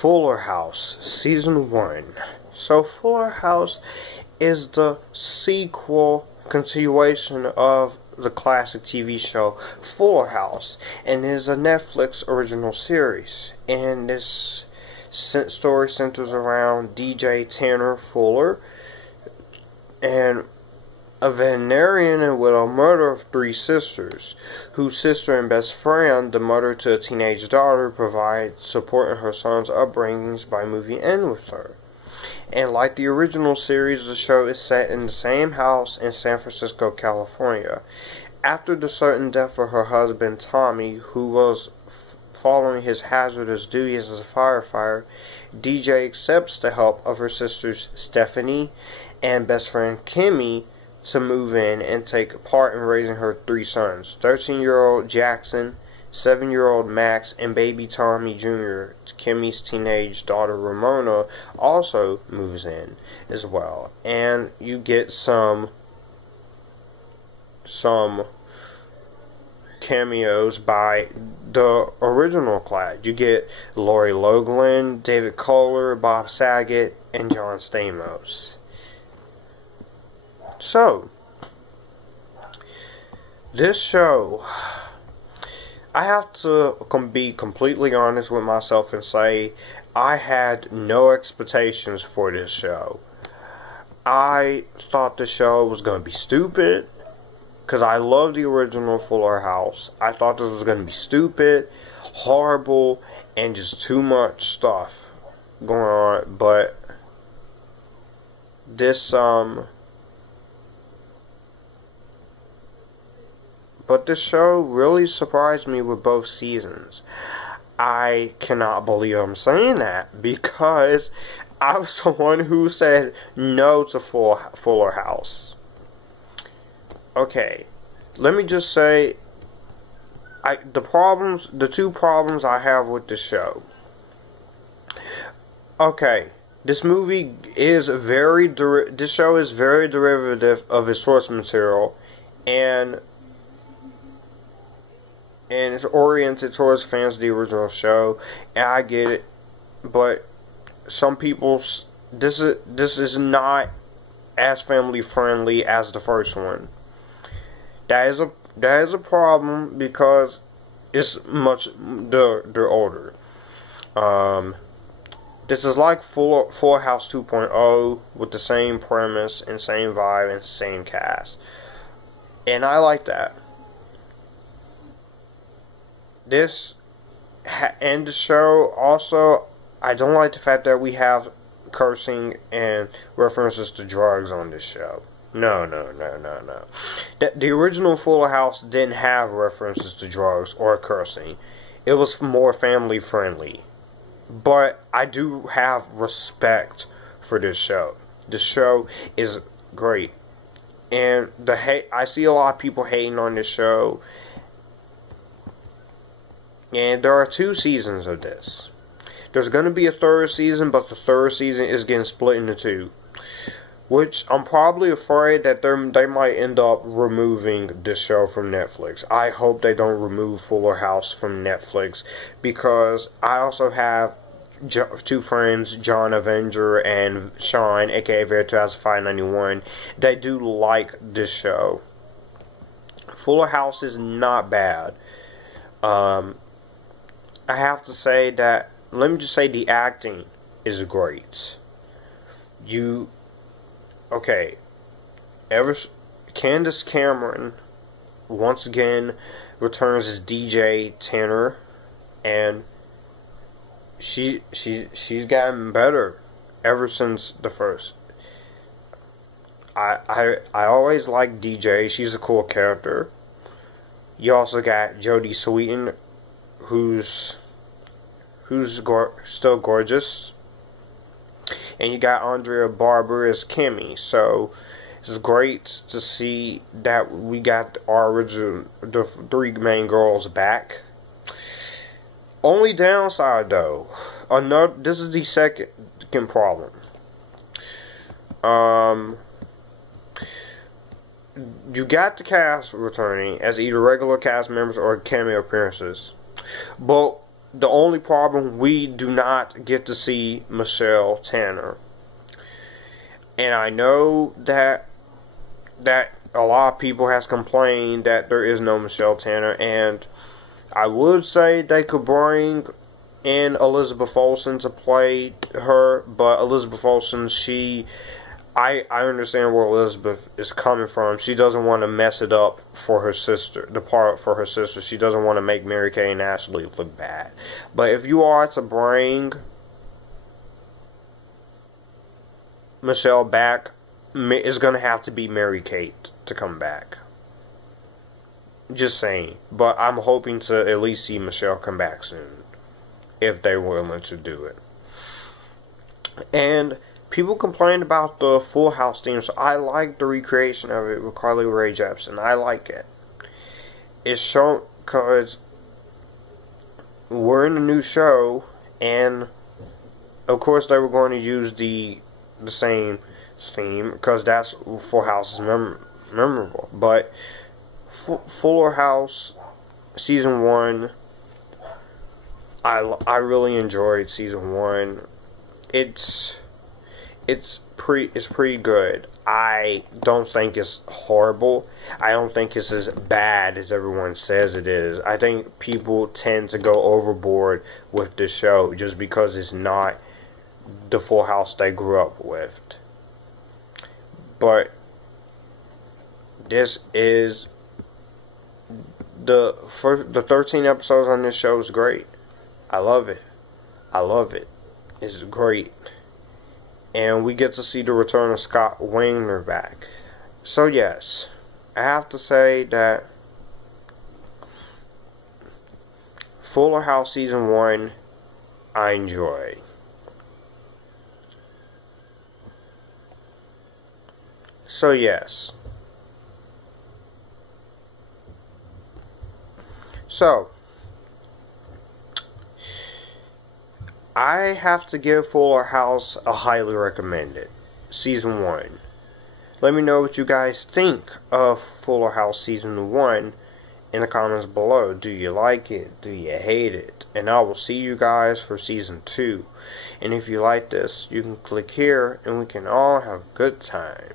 Fuller House Season 1. So Fuller House is the sequel continuation of the classic TV show Fuller House, and is a Netflix original series. And this story centers around DJ Tanner Fuller, and a veterinarian and with a mother of 3 sisters, whose sister and best friend, the mother to a teenage daughter, provide support in her son's upbringings by moving in with her. And like the original series, the show is set in the same house in San Francisco, California. After the sudden death of her husband, Tommy, who was following his hazardous duties as a firefighter, DJ accepts the help of her sisters Stephanie and best friend Kimmy to move in and take part in raising her 3 sons. 13-year-old Jackson, 7-year-old Max, and baby Tommy Jr., Kimmy's teenage daughter Ramona, also moves in as well. And you get some cameos by the original class. You get Lori Loughlin, David Kohler, Bob Saget, and John Stamos. So, this show, I have to be completely honest with myself and say I had no expectations for this show. I thought the show was going to be stupid, because I love the original Fuller House. I thought this was going to be stupid, horrible, and just too much stuff going on, but this show really surprised me with both seasons. I cannot believe I'm saying that, because I was someone who said no to Fuller House. Okay, let me just say, the 2 problems I have with the show. Okay, this show is very derivative of its source material, and it's oriented towards fans of the original show, and I get it, but some people's this is not as family friendly as the first one. That is a problem, because it's they're older. This is like Full House 2.0 with the same premise and same vibe and same cast, and I like that. And the show also, I don't like the fact that we have cursing and references to drugs on this show. No. The original Fuller House didn't have references to drugs or cursing. It was more family friendly. But I do have respect for this show. The show is great. And I see a lot of people hating on this show. And there are 2 seasons of this. There's going to be a 3rd season, but the 3rd season is getting split into 2. Which I'm probably afraid that they might end up removing this show from Netflix. I hope they don't remove Fuller House from Netflix, because I also have 2 friends, John Avenger and Sean, aka Veritas 591. They do like this show. Fuller House is not bad. I have to say that, let me just say, the acting is great. Okay, Candace Cameron once again returns as DJ Tanner, and she's gotten better ever since the first. I always liked DJ. She's a cool character. You also got Jodie Sweetin, who's still gorgeous. And you got Andrea Barber as Kimmy. So it's great to see that we got the 3 main girls back. Only downside though, this is the second problem. You got the cast returning as either regular cast members or cameo appearances. But the only problem, we do not get to see Michelle Tanner. And I know that a lot of people has complained that there is no Michelle Tanner, and I would say they could bring in Elizabeth Olsen to play her, but Elizabeth Olsen, I understand where Elizabeth is coming from. She doesn't want to mess it up for her sister, the part for her sister. She doesn't want to make Mary-Kate and Ashley look bad. But if you are to bring Michelle back, it's going to have to be Mary-Kate to come back. Just saying. But I'm hoping to at least see Michelle come back soon, if they're willing to do it. And people complained about the Full House theme, so I like the recreation of it with Carly Rae Jepsen. I like it. It's shown because we're in a new show, and of course they were going to use the same theme because that's Full House is memorable. But Fuller House season 1, I really enjoyed season 1. It's pretty good. I don't think it's horrible. I don't think it's as bad as everyone says it is. I think people tend to go overboard with this show just because it's not the Full House they grew up with. But this is the 13 episodes on this show is great. I love it. It's great. And we get to see the return of Scott Weinger back. So yes, I have to say that Fuller House season 1 I enjoy. So yes. So I have to give Fuller House a highly recommended. Season 1. Let me know what you guys think of Fuller House Season 1 in the comments below. Do you like it? Do you hate it? And I will see you guys for Season 2. And if you like this, you can click here and we can all have a good time.